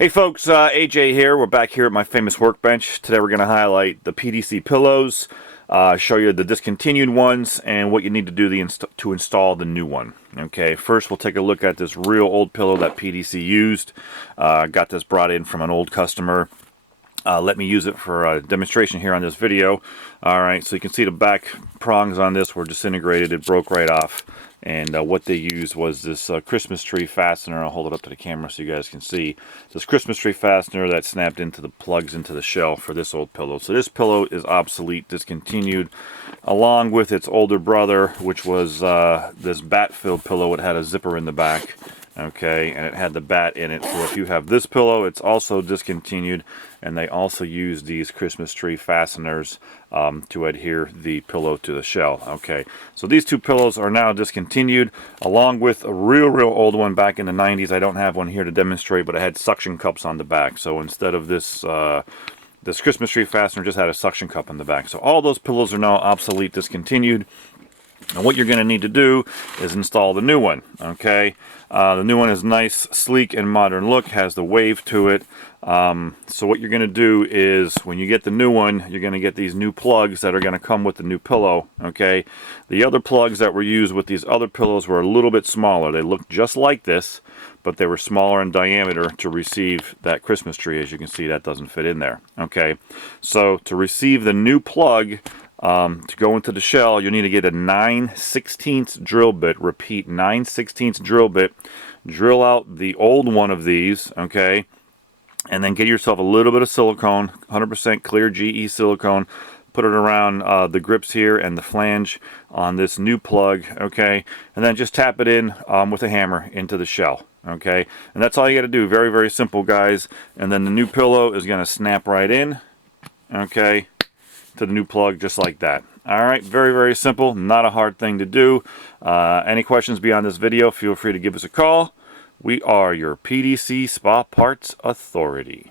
Hey folks, AJ here. We're back here at my famous workbench. Today we're going to highlight the PDC pillows, show you the discontinued ones, and what you need to do to install the new one. Okay, first we'll take a look at this real old pillow that PDC used. Got this brought in from an old customer. Let me use it for a demonstration here on this video. Alright, so you can see the back prongs on this were disintegrated. It broke right off. And what they used was this Christmas tree fastener. I'll hold it up to the camera so you guys can see. This Christmas tree fastener that snapped into the plugs into the shell for this old pillow. So this pillow is obsolete, discontinued, along with its older brother, which was this bat-filled pillow. It had a zipper in the back. Okay, and it had the bat in it. So if you have this pillow, it's also discontinued, and they also use these Christmas tree fasteners to adhere the pillow to the shell. Okay, so these two pillows are now discontinued, along with a real old one back in the 90s. I don't have one here to demonstrate, but it had suction cups on the back. So instead of this this Christmas tree fastener, just had a suction cup on the back. So all those pillows are now obsolete, discontinued. And what you're going to need to do is install the new one. Okay, the new one is nice, sleek, and modern look. Has the wave to it. So what you're going to do is, when you get the new one, you're going to get these new plugs that are going to come with the new pillow. Okay, the other plugs that were used with these other pillows were a little bit smaller. They looked just like this, but they were smaller in diameter to receive that Christmas tree. As you can see, that doesn't fit in there. Okay, so to receive the new plug, to go into the shell, you need to get a 9/16 drill bit. Repeat, 9/16 drill bit. Drill out the old one of these, okay, and then get yourself a little bit of silicone, 100% clear GE silicone. Put it around the grips here and the flange on this new plug, okay, and then just tap it in with a hammer into the shell. Okay, and that's all you got to do. Very simple, guys. And then the new pillow is going to snap right in, okay, to the new plug, just like that. Alright, very simple, not a hard thing to do. Any questions beyond this video, feel free to give us a call. We are your PDC Spa Parts Authority.